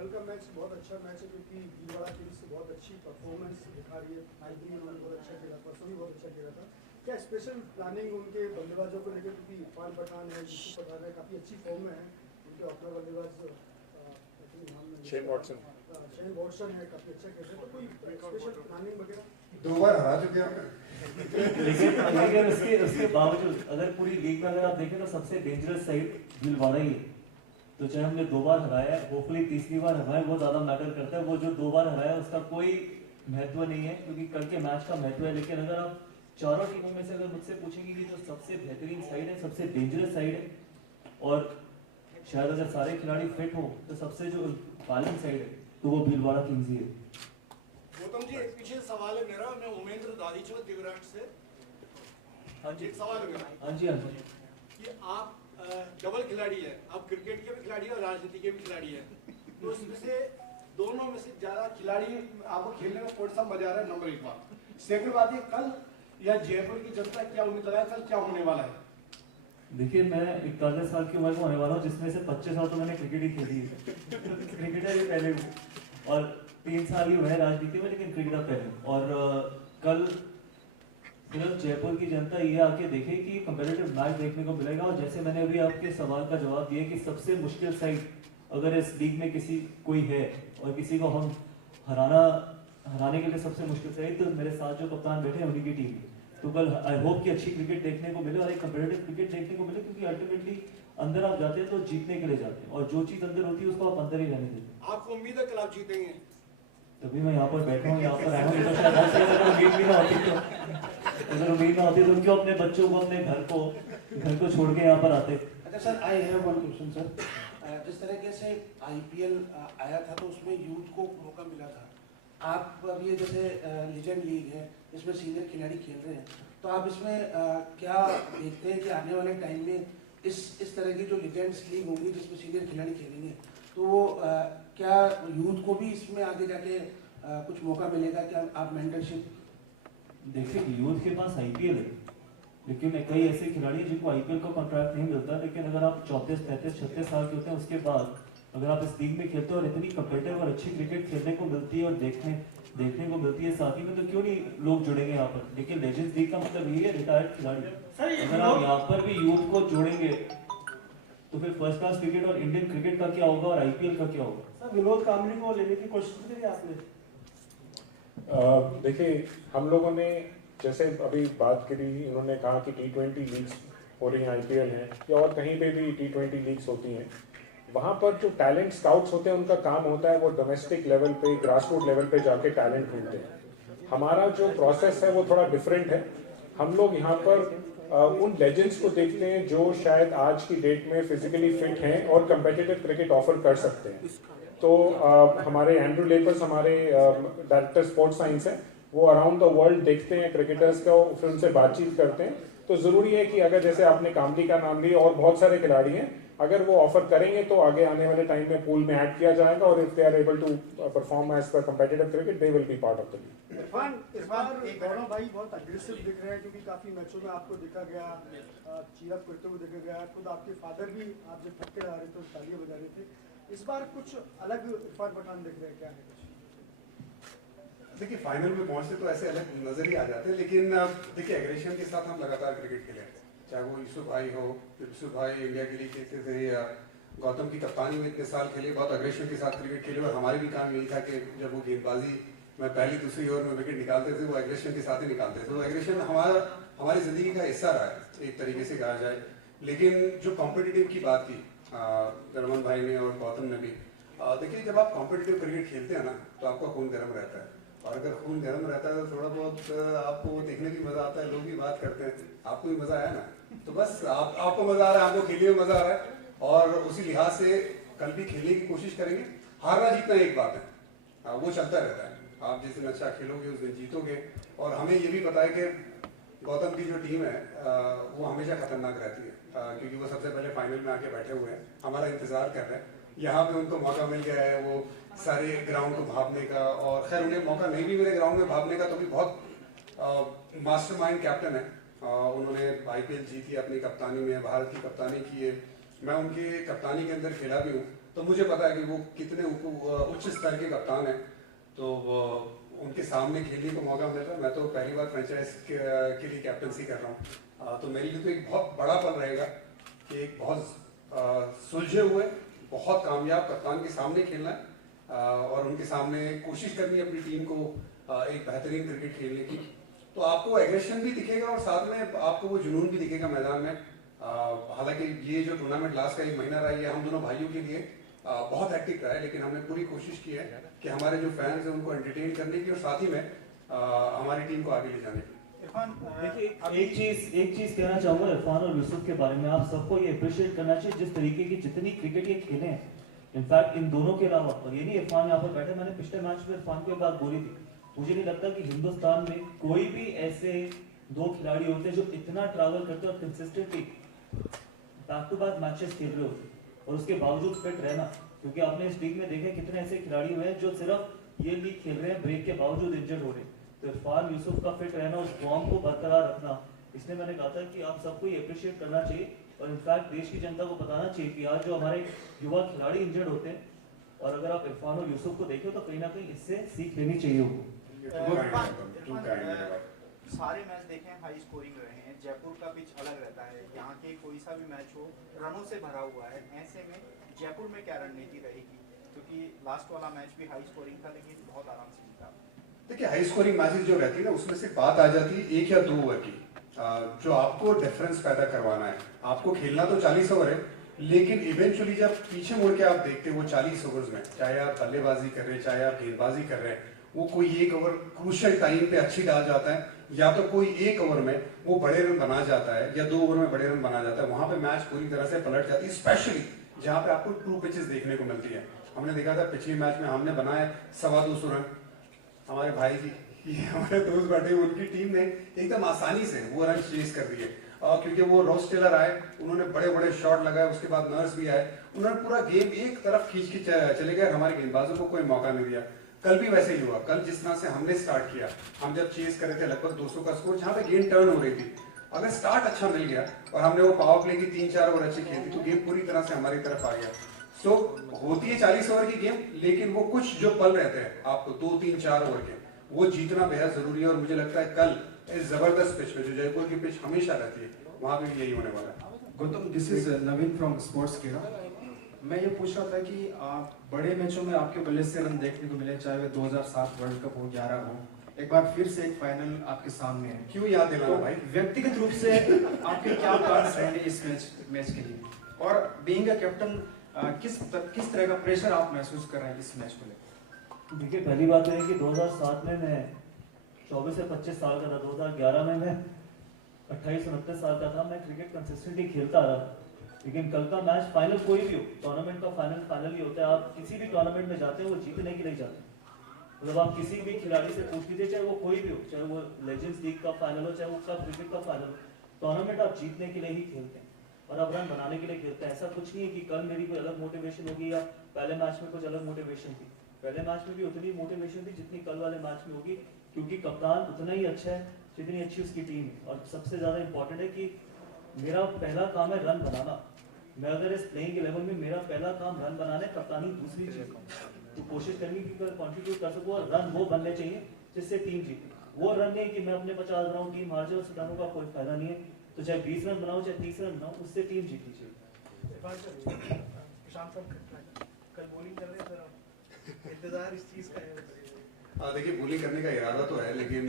कल का मैच बहुत अच्छा मैच है क्योंकि भीलवाड़ा टीम से बहुत अच्छी परफॉर्मेंस दिखा रही है। आज भी उन्होंने बहुत अच्छा खेला, परसों भी बहुत अच्छा खेला था। क्या स्पेशल प्लानिंग उनके बल्लेबाजों को लेकर, क्योंकि इरफान पठान है, यूसुफ पठान है, काफ़ी अच्छी फॉर्म में है उनके अपना बल्लेबाज शेन वॉटसन है, काफ़ी अच्छा खेलते हैं। तो कोई स्पेशल प्लानिंग वगैरह? 2 बार हरा चुके हैं। लेकिन उसके बावजूद अगर पूरी लीग में अगर आप देखें तो सबसे डेंजरस साइड भीलवाड़ा ही है। तो चाहे हमने 2 बार हराया है, होपफुली तीसरी बार हराए, वो ज्यादा मैटर करता है। वो जो 2 बार हराया उसका कोई महत्व नहीं है क्योंकि कल के मैच का महत्व है। लेकिन अगर आप चारों टीमों में से अगर मुझसे पूछेंगे कि जो सबसे बेहतरीन साइड है, सबसे डेंजरस साइड है, और शायद अगर सारे खिलाड़ी फिट हो तो सबसे जो बैलेंस साइड है तो वो भीलवाड़ा किंग्स ही है। गौतम जी, एक पीछे सवाल है मेरा, मैं उमेंद्र दादीचो दिवराट से। हाँ जी, एक सवाल है मेरा। हाँ जी, हाँ जी, कि आप डबल खिलाड़ी है, आप क्रिकेट के भी खिलाड़ी है और राजनीति के भी खिलाड़ी है, तो इसमें से दोनों में से ज्यादा खिलाड़ी आपको खेलने में कौन सा मजा आ रहा है? नंबर 1 बात। सेकंड बात ये, कल या जयपुर की जनता क्या उम्मीद लगाए, कल क्या होने वाला है? देखिए, मैं 41 साल की उम्र में होने वाला हूँ, जिसमें से 25 साल तो मैंने क्रिकेट ही खेली है। क्रिकेटर ही पहले हूँ और 3 साल ही हुए राजनीति में, लेकिन क्रिकेटर पहले। और कल सिर्फ जयपुर की जनता ये आके देखे कि कंपेटिटिव मैच देखने को मिलेगा। और जैसे मैंने अभी आपके सवाल का जवाब दिया कि सबसे मुश्किल साइड अगर इस लीग में कोई है और किसी को हम हराने के लिए सबसे मुश्किल साइड, तो मेरे साथ जो कप्तान बैठे हैं उन्हीं की टीम है। तो कल आई होप कि अच्छी क्रिकेट देखने को मिले और एक कंपेटिटिव क्रिकेट देखने को मिले, क्योंकि अल्टीमेटली अंदर आप जाते हैं तो जीतने के लिए जाते हैं, और जो चीज अंदर होती है उसको आप अंदर ही रहने देते हैं। आपको उम्मीद है कल आप जीतेंगे? तभी मैं यहाँ पर बैठा हूँ, यहाँ पर आया हूँ। तो शायद अगर उम्मीद भी ना होती तो क्यों अपने बच्चों को, अपने घर को छोड़ के यहाँ पर आते। अच्छा sir, I have one question sir. जिस तरीके से आईपीएल आया था तो उसमें यूथ को मौका मिला था। आप अब ये जैसे लीजेंड लीग है, इसमें सीनियर खिलाड़ी खेल रहे हैं, तो आप इसमें क्या देखते हैं कि आने वाले टाइम में इस तरह की जो लीजेंड्स लीग होंगी जिसमें सीनियर खिलाड़ी खेलेंगे, तो वो क्या यूथ को भी इसमें आगे जाके कुछ मौका मिलेगा? क्या आप मेंटरशिप? देखिए, यूथ के पास आईपीएल है, लेकिन कई ऐसे खिलाड़ी हैं जिनको आईपीएल का कॉन्ट्रैक्ट नहीं मिलता। लेकिन अगर आप 34, 35, 36 साल के होते हैं, उसके बाद अगर आप इस लीग में खेलते हो और इतनी कम्पिटिटिव और अच्छी क्रिकेट खेलने को मिलती है और देखने को मिलती है साथ ही में, तो क्यों नहीं लोग जुड़ेंगे यहाँ पर। लेकिन लेजेंड्स लीग का मतलब यही है रिटायर्ड खिलाड़ी। अगर आप यहाँ पर भी यूथ को जोड़ेंगे तो फिर फर्स्ट क्लास क्रिकेट और इंडियन क्रिकेट का क्या होगा और आईपीएल का क्या होगा? सर, विनोद कामली को लेने की कोशिश करी आपने? देखिए, हम लोगों ने जैसे अभी बात करी, उन्होंने कहा कि T20 लीग्स हो रही हैं, आईपीएल हैं या और कहीं पे भी T20 लीग्स होती हैं। वहाँ पर जो टैलेंट स्काउट्स होते हैं उनका काम होता है वो डोमेस्टिक लेवल पे, ग्रासरूट लेवल पे जाके टैलेंट ढूंढते हैं। हमारा जो प्रोसेस है वो थोड़ा डिफरेंट है। हम लोग यहाँ पर उन लेजेंड्स को देखते हैं जो शायद आज की डेट में फिजिकली फिट हैं और कम्पिटिटिव क्रिकेट ऑफर कर सकते हैं। तो हमारे एंड्रू लेपर्स, हमारे डायरेक्टर स्पोर्ट्स साइंस हैं, वो अराउंड द वर्ल्ड देखते हैं क्रिकेटर्स को, फिर उनसे बातचीत करते हैं। तो ज़रूरी है कि अगर जैसे आपने कामली का नाम लिया और बहुत सारे खिलाड़ी हैं, अगर वो ऑफर करेंगे तो आगे आने वाले टाइम में पूल में ऐड किया जाएगा और if they are able to perform as per competitive cricket they will be part of the league. Irfan, Gaurav भाई बहुत अग्रेसिव दिख रहे हैं क्योंकि काफी मैचों में आपको देखा गया चीयर करते हुए देखा गया। खुद आपके फादर भी आप जब थक के आ रहे थे तालियां बजा रहे थे। इस बार कुछ अलग इरफान पठान दिख रहे हैं, क्या है कुछ? देखिए, फाइनल में पहुंचते तो ऐसे अलग नजर ही आ जाते हैं, लेकिन देखिए एग्रेशन के साथ हम लगातार क्रिकेट खेले, चाहे वो यूसुफ भाई हो, यूसुफ भाई इंडिया के लिए खेलते थे, या गौतम की कप्तानी में इतने साल खेले, बहुत अग्रेशन के साथ क्रिकेट खेले। और हमारे भी काम यही था कि जब वो गेंदबाजी में पहली दूसरी ओवर में विकेट निकालते थे, वो एग्रेशन के साथ ही निकालते थे। तो एग्रेशन हमारी जिंदगी का हिस्सा रहा है एक तरीके से कहा जाए। लेकिन जो कॉम्पिटिटिव की बात की रमन भाई ने और गौतम ने भी, देखिए जब आप कॉम्पिटिटिव क्रिकेट खेलते हैं ना तो आपका खून गर्म रहता है, और अगर खून गर्म रहता है तो थोड़ा बहुत आपको देखने भी मजा आता है, लोग भी बात करते हैं, आपको भी मजा आया ना, तो बस आपको मजा आ रहा है, आपको खेलने में मजा आ रहा है, और उसी लिहाज से कल भी खेलने की कोशिश करेंगे। हारना जीतना एक बात है, वो चलता रहता है, आप जिस दिन अच्छा खेलोगे उस दिन जीतोगे। और हमें ये भी पता है कि गौतम की जो टीम है वो हमेशा खतरनाक रहती है, क्योंकि वो सबसे पहले फाइनल में आके बैठे हुए हैं, हमारा इंतजार कर रहे हैं। यहाँ पे उनको मौका मिल गया है वो सारे ग्राउंड को भापने का, और खैर उन्हें मौका नहीं भी मिले ग्राउंड में भापने का तो भी बहुत मास्टरमाइंड कैप्टन है। उन्होंने आईपीएल जीती अपनी कप्तानी में, भारत की कप्तानी की है, मैं उनके कप्तानी के अंदर खेला भी हूँ, तो मुझे पता है कि वो कितने उच्च स्तर के कप्तान हैं। तो उनके सामने खेलने को मौका मिल रहा है। मैं तो पहली बार फ्रेंचाइज के लिए कैप्टनसी कर रहा हूँ, तो मेरे लिए तो एक बहुत बड़ा पल रहेगा कि एक बहुत सुलझे हुए, बहुत कामयाब कप्तान के सामने खेलना है और उनके सामने कोशिश करनी है अपनी टीम को एक बेहतरीन क्रिकेट खेलने की। तो आपको एग्रेशन भी दिखेगा और साथ में आपको वो जुनून भी दिखेगा मैदान में। हालांकि ये जो टूर्नामेंट लास्ट का 1 महीना रहा है, हम दोनों भाइयों के लिए बहुत हेक्टिक रहा है, लेकिन हमने पूरी कोशिश की है कि हमारे जो फैंस हैं उनको एंटरटेन करने की और साथ ही में हमारी टीम को आगे ले जाने की। देखिए एक चीज कहना चाहूंगा इरफान और यूसुफ के बारे में। आप सबको ये अप्रिशिएट करना चाहिए जिस तरीके की जितनी क्रिकेट ये खेले हैं, इनफैक्ट इन दोनों के अलावा, और ये नहीं इरफान यहाँ पर बैठे, मैंने पिछले मैच में इरफान को एक बात बोली थी, मुझे नहीं लगता कि हिंदुस्तान में कोई भी ऐसे 2 खिलाड़ी होते हैं जो इतना ट्रैवल करते और consistently back to back matches खेल रहे होते और उसके बावजूद फिट रहना। क्योंकि आपने इस लीग में देखे कितने ऐसे खिलाड़ी हुए हैं जो सिर्फ ये लीग खेल रहे हैं, ब्रेक के बावजूद इंजर्ड हो रहे हैं। तो इरफान यूसुफ का फिट रहना, उस फॉर्म को बरकरार रखना, इसलिए मैंने कहा था कि आप सबको ये अप्रिशिएट करना चाहिए और इनफैक्ट देश की जनता को बताना चाहिए कि आज जो हमारे युवा खिलाड़ी इंजर्ड होते हैं, और अगर आप इरफान और यूसुफ को देखें तो कहीं ना कहीं इससे सीख लेनी चाहिए उनको। सारे मैच देखें, हाई स्कोरिंग रहे हैं। जयपुर का पिच अलग रहता है, यहाँ के कोई सा भी मैच हो रनों से भरा हुआ है। ऐसे में जयपुर में क्या रणनीति रहेगी? क्योंकि लास्ट वाला मैच भी हाई स्कोरिंग था लेकिन बहुत आराम से जीता। देखिए, हाई स्कोरिंग मैचेस जो रहती है ना, उसमें से बात आ जाती है 1 या 2 ओवर की, जो आपको डिफरेंस पैदा करवाना है। आपको खेलना तो 40 ओवर है, लेकिन इवेंचुअली जब पीछे मुड़ के आप देखते हैं वो 40 ओवर्स में, चाहे आप बल्लेबाजी कर रहे हैं चाहे आप गेंदबाजी कर रहे हैं, वो कोई एक ओवर क्रूशियल टाइम पे अच्छी डाल जाता है, या तो कोई एक ओवर में वो बड़े रन बना जाता है या 2 ओवर में बड़े रन बना जाता है। वहां पे मैच पूरी तरह से पलट जाती है, स्पेशली जहां पे आपको ट्रू पिचेस देखने को मिलती है। हमने देखा था पिछले मैच में हमने बनाए 225 रन, हमारे भाई जी हमारे दोस्त बैठे, उनकी टीम ने एकदम आसानी से वो रन चेस कर दिए, क्योंकि वो रोस टेलर आए, उन्होंने बड़े बड़े शॉट लगाए, उसके बाद नर्स भी आए, उन्होंने पूरा गेम एक तरफ खींच के चले गए, हमारे गेंदबाजों को कोई मौका नहीं दिया। कल भी वैसे ही हुआ। कल जिस तरह से हमने स्टार्ट किया, हम जब चेस कर रहे थे लगभग 200 का स्कोर, जहां पे गेम टर्न हो रही थी, अगर स्टार्ट अच्छा मिल गया और हमने वो पावर प्ले की 3-4 ओवर अच्छी खेली तो गेम पूरी तरह से हमारी तरफ आ गया। सो होती है 40 ओवर की गेम, लेकिन वो कुछ जो पल रहते हैं आपको 2-3-4 ओवर के, वो जीतना बेहद जरूरी है। और मुझे लगता है कल इस जबरदस्त पिच में, जो जयपुर की पिच हमेशा रहती है, वहां पे भी यही होने वाला है। Gautam, this is Naveen from sports केरा। मैं ये पूछ रहा था कि आप बड़े मैचों में आपके बल्ले से रन देखने को मिले, चाहे वह 2007 वर्ल्ड कप हो, 11 हो, एक बार फिर से एक फाइनल आपके सामने है। क्यों याद दिलाना तो भाई? व्यक्तिगत रूप से आपके क्या प्लान्स रहेंगे इस मैच के लिए, और बीइंग अ कैप्टन किस तरह का प्रेशर आप महसूस कर रहे हैं इस मैच को लेकर? देखिए, पहली बात है कि 2007 में मैं 24 से 25 साल का था, 2011 में मैं 28-29 साल का था। मैं क्रिकेट कंसिस्टेंटली खेलता रहा, लेकिन कल का मैच फाइनल कोई भी हो, टूर्नामेंट का फाइनल ही होता है। आप किसी भी टूर्नामेंट में जाते हैं वो जीतने के लिए जाते हैं। मतलब आप किसी भी खिलाड़ी से पूछ लीजिए, चाहे वो कोई भी हो, चाहे वो लेजेंड्स लीग का फाइनल हो, चाहे वो कप क्रिकेट का फाइनल हो, टूर्नामेंट आप जीतने के लिए ही खेलते हैं और आप रन बनाने के लिए खेलते हैं। ऐसा कुछ नहीं है कि कल मेरी कोई अलग मोटिवेशन होगी या पहले मैच में कुछ अलग मोटिवेशन थी। पहले मैच में भी उतनी मोटिवेशन थी जितनी कल वाले मैच में होगी, क्योंकि कप्तान उतना ही अच्छा है जितनी अच्छी उसकी टीम है। और सबसे ज़्यादा इंपॉर्टेंट है कि मेरा पहला काम है रन बनाना। मैं अगर इस प्लेइंग के लेवल में मेरा पहला काम रन बनाना है, कप्तानी दूसरी चीज़, तो कोशिश करनी कि कंट्रीब्यूट कर सकूँ और रन वो बनने चाहिए जिससे टीम जीते। वो रन नहीं कि मैं अपने 50 बनाऊँ, टीम हार जाए, उस रनों का कोई फायदा नहीं है। तो चाहे 20 रन बनाओ चाहे 30 रन बनाओ, उससे टीम जीतनी चाहिए। प्रशांत सर कल बॉलिंग कर रहे हैं, इंतजार इस चीज़ का है? देखिए, बॉलिंग करने का इरादा तो है, लेकिन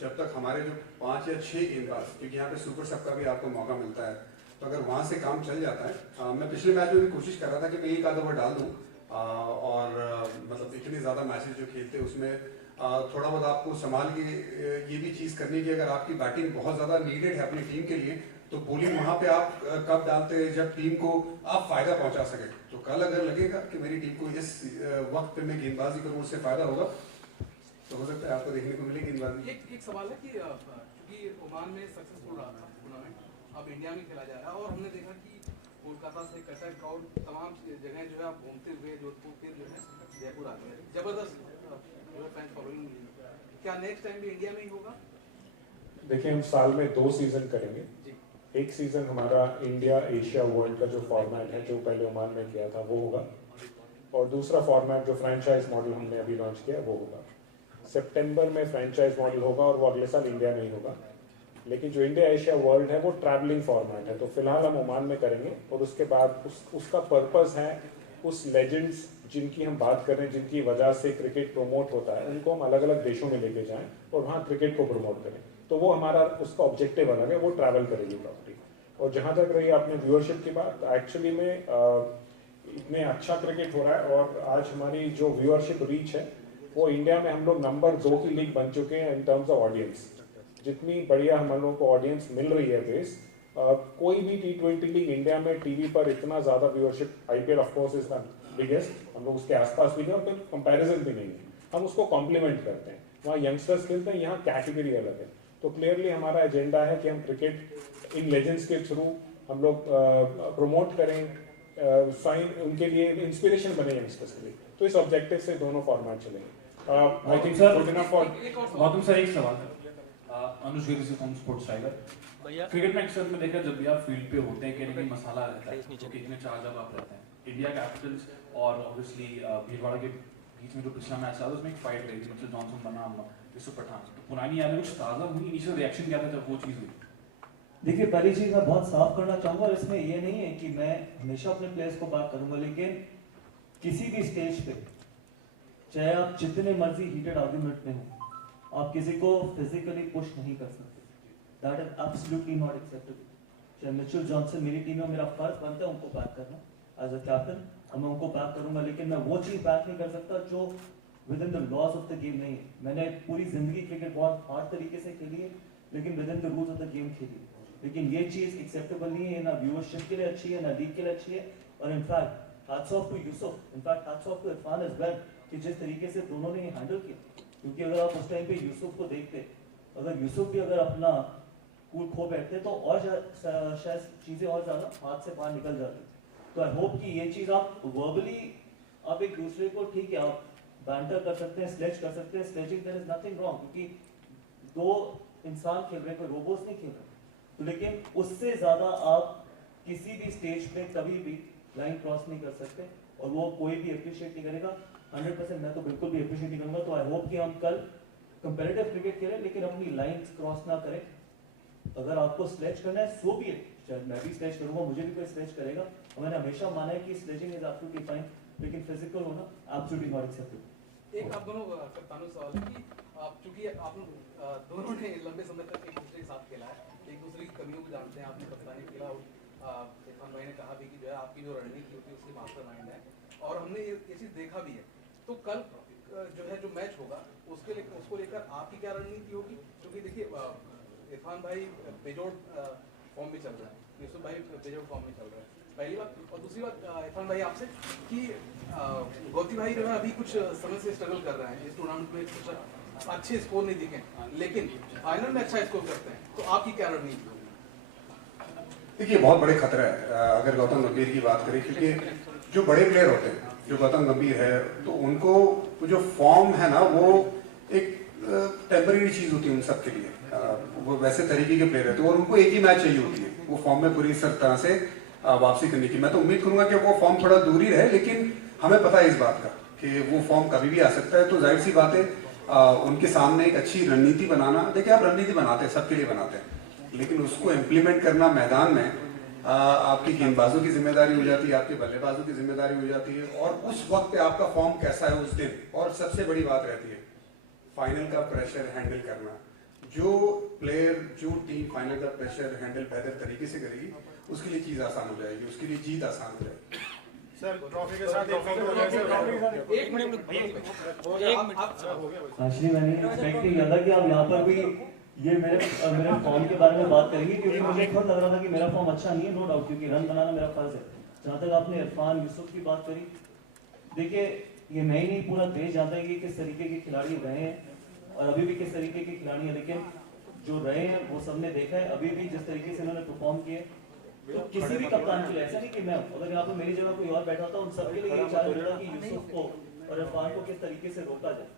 जब तक हमारे जो 5 या 6 गेंदबाज, क्योंकि यहाँ पे सुपर सब का भी आपको मौका मिलता है, तो अगर वहाँ से काम चल जाता है। मैं पिछले मैच में भी कोशिश कर रहा था कि मैं एक आध ओवर डाल दूँ, और मतलब इतने ज़्यादा मैचेस जो खेलते हैं उसमें थोड़ा बहुत आपको संभाल के ये भी चीज़ करनी कि अगर आपकी बैटिंग बहुत ज़्यादा नीडेड है अपनी टीम के लिए, तो बॉलिंग वहाँ पे आप कब डालते हैं जब टीम को आप फायदा पहुँचा सके। तो कल अगर लगेगा कि मेरी टीम को इस वक्त पे मैं गेंदबाजी करूँ, उससे फायदा होगा, तो हो सकता है आपको देखने को मिले गेंदबाजी। एक सवाल है कि क्योंकि ओमान में सक्सेसफुल रहा था टूर्नामेंट, अब इंडिया में खेला जा रहा है, और हमने देखा कि कोलकाता से कटक और तमाम जगह जो है आप घूमते हुए जोधपुर फिर जो है जयपुर आते हैं, जबरदस्त जो है फैन फॉलोइंग। क्या नेक्स्ट टाइम भी इंडिया में ही होगा? देखिए, हम साल में 2 सीजन करेंगे। एक सीज़न हमारा इंडिया एशिया वर्ल्ड का जो फॉर्मेट है जो पहले ओमान में किया था वो होगा, और दूसरा फॉर्मेट जो फ्रेंचाइज मॉडल हमने अभी लॉन्च किया वो होगा। सितंबर में फ्रेंचाइज मॉडल होगा और वो अगले साल इंडिया में ही होगा। लेकिन जो इंडिया एशिया वर्ल्ड है वो ट्रैवलिंग फॉर्मेट है, तो फिलहाल हम ओमान में करेंगे, और उसके बाद उसका पर्पस है उस लेजेंड्स जिनकी हम बात कर रहे हैं, जिनकी वजह से क्रिकेट प्रमोट होता है, उनको हम अलग अलग देशों में लेके जाएं और वहाँ क्रिकेट को प्रमोट करें। तो वो हमारा उसका ऑब्जेक्टिव अलग है, वो ट्रैवल करेगी प्रॉपर्टी। और जहाँ तक रही आपने व्यूअरशिप की बात, एक्चुअली में इतने अच्छा क्रिकेट हो रहा है, और आज हमारी जो व्यूअरशिप रीच है वो इंडिया में हम लोग नंबर 2 की लीग बन चुके हैं इन टर्म्स ऑफ ऑडियंस। जितनी बढ़िया हम लोगों को ऑडियंस मिल रही है बेस, कोई भी T20 लीग इंडिया में टीवी पर इतना ज़्यादा viewership, IPL of course is the biggest, हम लोग उसके आसपास भी नहीं, और फिर कंपैरिजन भी नहीं है, हम उसको कॉम्प्लीमेंट करते हैं। वहाँ यंगस्टर्स खेलते हैं, यहाँ कैटेगरी अलग है। तो क्लियरली हमारा एजेंडा है कि हम क्रिकेट इन लेजेंड्स के थ्रू हम लोग प्रमोट करें, साइन उनके लिए इंस्पिरेशन बने यंगस्टर्स के लिए। तो इस ऑब्जेक्टिव से दोनों फॉर्मेट चलेंगे। आई थिंक गौतम सर एक सवाल है, अनुज गिरी से फ्रॉम स्पोर्ट्स टाइगर। क्रिकेट में अक्सर में देखा जब भी आप फील्ड पे होते हैं कहीं मसाला रहता है, क्योंकि इतने 4 जगह आप रहते हैं। इंडिया कैपिटल्स और ऑब्वियसली भीलवाड़ा के बीच में जो पिछला मैच था उसमें एक फाइट रही थी, मतलब जॉनसन बना यूसुफ पठान, तो पुरानी यादें कुछ ताज़ा हुई, इनिशियल रिएक्शन क्या था जब वो चीज़ हुई? देखिए पहली चीज़ मैं बहुत साफ करना चाहूँगा, और इसमें ये नहीं है कि मैं हमेशा अपने प्लेयर्स को बात करूँगा, लेकिन किसी भी स्टेज पे चाहे आप जितने मर्जी हीटेड आर्गुमेंट में हो, आप किसी को फिजिकली पुश नहीं कर सकते। That is absolutely not acceptable. चाहे मिचेल जॉनसन मेरी टीम में, मेरा फर्ज बनता है उनको बैक करना एज अ कैप्टन, और मैं उनको बैक करूंगा, लेकिन मैं वो चीज़ बैक नहीं कर सकता जो within the laws of the game नहीं है। मैंने पूरी जिंदगी क्रिकेट बहुत हार्ड तरीके से खेली है, लेकिन with in the rules of the game खेली है। लेकिन ये चीज़ एक्सेप्टेबल नहीं है, ना व्यूअरशिप के लिए अच्छी है, ना लीग के लिए अच्छी है। और in fact hats off to Yusuf, in fact hats off to Irfan as well, कि जिस तरीके से दोनों ने हैंडल किया। क्योंकि अगर आप उस टाइम पे यूसुफ को देखते, अगर यूसुफ भी अगर अपना कूल खो बैठते तो और शायद चीज़ें और ज़्यादा हाथ से बाहर निकल जाती। तो आई होप कि ये चीज़ आप वर्बली आप एक दूसरे को, ठीक है आप बैंटर कर सकते हैं, स्लेज कर सकते हैं, sledging there is nothing wrong, क्योंकि 2 इंसान खेल रहे हैं, कोई रोबोट्स नहीं खेल रहे। तो लेकिन उससे ज़्यादा आप किसी भी स्टेज पे कभी भी लाइन क्रॉस नहीं कर सकते, और वो कोई भी अप्रिशिएट नहीं करेगा। 100% मैं तो बिल्कुल भी अप्रिशिएट नहीं करूँगा। तो आई होप कि हम कल कंपेरेटिव क्रिकेट खेलें, लेकिन अपनी लाइन क्रॉस ना करें। अगर आपको स्लेज करना है सो भी है, मैं भी स्लेज करूँगा, मुझे भी कोई स्लेज करेगा, और मैंने हमेशा माना है कि स्लेजिंग इज एब्सोल्युटली फाइन, लेकिन फिजिकल होना एब्सोल्युटली नॉट एक्सेप्टेबल। एक आप दोनों कप्तानों से सवाल है कि आप चूंकि आप दोनों ने लंबे समय तक एक दूसरे के साथ खेला है, एक दूसरे की कमियों को जानते हैं, आपने कप्तानी खेला, इरफान भाई ने कहा भी कि जो है आपकी जो रणनीति होती है उसकी मास्टरमाइंड है, और हमने ये चीज़ देखा भी है। तो कल जो है जो मैच होगा उसको लेकर आपकी क्या रणनीति होगी? क्योंकि देखिए इरफान भाई बेजोड़ फॉर्म में चल रहा है, यूसुफ भाई बेजोड़ फॉर्म में चल रहा है, पहली बात। और दूसरी बात इरफान भाई आपसे कि गौती भाई जो है अभी कुछ समय से स्ट्रगल कर रहे हैं, इस टूर्नामेंट में कुछ अच्छे स्कोर नहीं दिखे, लेकिन फाइनल में अच्छा स्कोर करते हैं, तो आपकी क्या रणनीति होगी? देखिए बहुत बड़े खतरा है अगर गौतम गंभीर की बात करें, क्योंकि जो बड़े प्लेयर होते हैं, जो गौतम गंभीर है, तो उनको जो फॉर्म है ना वो एक टेम्परेरी चीज़ होती है उन सब के लिए। वो वैसे तरीके के प्लेयर रहते हैं और उनको एक ही मैच चाहिए होती है वो फॉर्म में पूरी तरह से वापसी करने की। मैं तो उम्मीद करूंगा कि वो फॉर्म थोड़ा दूर ही रहे, लेकिन हमें पता है इस बात का कि वो फॉर्म कभी भी आ सकता है। तो जाहिर सी बात है उनके सामने एक अच्छी रणनीति बनाना, देखिए आप रणनीति बनाते हैं, सबके लिए बनाते हैं, लेकिन उसको इम्प्लीमेंट करना मैदान में आपकी गेंदबाजों की जिम्मेदारी हो जाती है, आपके बल्लेबाजों की जिम्मेदारी हो जाती है, और उस वक्त पे आपका फॉर्म कैसा है उस दिन। और सबसे बड़ी बात रहती है फाइनल का प्रेशर हैंडल करना। जो प्लेयर, जो टीम फाइनल का प्रेशर हैंडल बेहतर तरीके से करेगी उसके लिए चीज आसान हो जाएगी, उसके लिए जीत आसान हो जाएगी। सर ट्रॉफी के साथ एक मिनट एक्चुअली मैंने एक्सपेक्ट नहीं किया था कि आप यहाँ पर भी ये मेरे फॉर्म के बारे में बात करेंगे, क्योंकि मुझे खुद लग रहा था कि मेरा फॉर्म अच्छा नहीं है, नो डाउट, क्योंकि रन बनाना मेरा फर्ज है। जहाँ तक आपने इरफान यूसुफ की बात करी, देखिए ये मैं ही नहीं पूरा देश जानता है कि किस तरीके के खिलाड़ी रहे हैं और अभी भी किस तरीके के खिलाड़ी हैं, लेकिन जो रहे हैं वो सबने देखा है अभी भी जिस तरीके से इन्होंने परफॉर्म किए। तो किसी भी कप्तान के लिए ऐसा नहीं कि मैं, अगर यहाँ पर मेरी जगह कोई और बैठा था, उन सबके लिए ये चैलेंज था कि यूसुफ को और इरफान को किस तरीके से रोका जाए।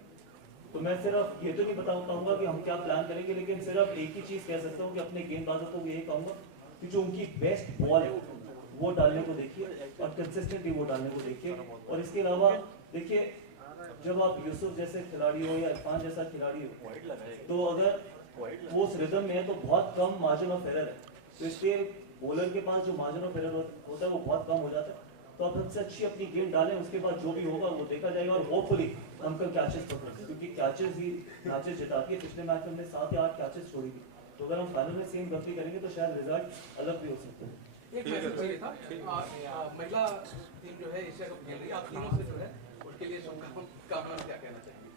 तो मैं सिर्फ ये तो नहीं बता पाऊंगा कि हम क्या प्लान करेंगे, लेकिन सिर्फ एक ही चीज़ कह सकता हूँ कि अपने गेंदबाजों को भी यही कहूँगा कि जो उनकी बेस्ट बॉल है वो डालने को देखिए और कंसिस्टेंटली वो डालने को देखिए। और इसके अलावा देखिए, जब आप यूसुफ जैसे खिलाड़ी हो या इरफान जैसा खिलाड़ी हो, तो अगर वो उस रिदम में है तो बहुत कम मार्जिन ऑफ एरर है, तो इसलिए बॉलर के पास जो मार्जिन ऑफ एरर होता है वो बहुत कम हो जाता है। तो आप सबसे अच्छी अपनी गेम डालें, उसके बाद जो भी होगा वो देखा जाएगा। और होपफुली हम कल कैचेस पकड़ेंगे, क्योंकि कैचेस ही मैचेस जिताती है। पिछले मैच में हमने 7 या 8 कैचेस छोड़ी थी, तो अगर हम फाइनल में सेम गलती करेंगे तो शायद रिजल्ट अलग भी हो सकते हैं। एक मैसेज चाहिए था, महिला टीम जो है एशिया कप खेल रही है, आप तीनों से जो है उसके लिए शुभकामनाएं क्या कहना चाहेंगे?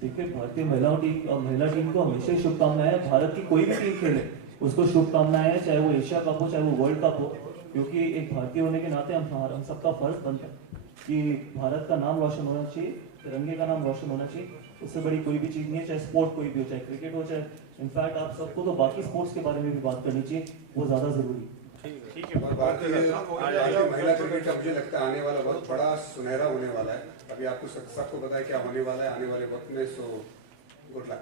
देखिए, भारतीय महिला टीम को हमेशा ही शुभकामनाएं हैं। भारत की कोई भी टीम खेले उसको शुभकामनाएं हैं, चाहे वो एशिया कप हो चाहे वो वर्ल्ड कप हो, क्योंकि एक भारतीय होने के नाते हम सबका फर्ज बनता है कि भारत का नाम रोशन होना चाहिए, तिरंगे का नाम रोशन होना चाहिए। उससे बड़ी कोई भी चीज़ नहीं है, चाहे स्पोर्ट कोई भी हो, चाहे क्रिकेट हो, चाहे इनफैक्ट आप सबको तो बाकी स्पोर्ट्स के बारे में भी बात करनी चाहिए, वो ज़्यादा ज़रूरी है। ठीक है। भारतीय महिला क्रिकेट का मुझे लगता है आने वाला बहुत बड़ा सुनहरा होने वाला है। अभी आपको सबको पता है क्या होने वाला है आने वाले वक्त में, सो गुड लक।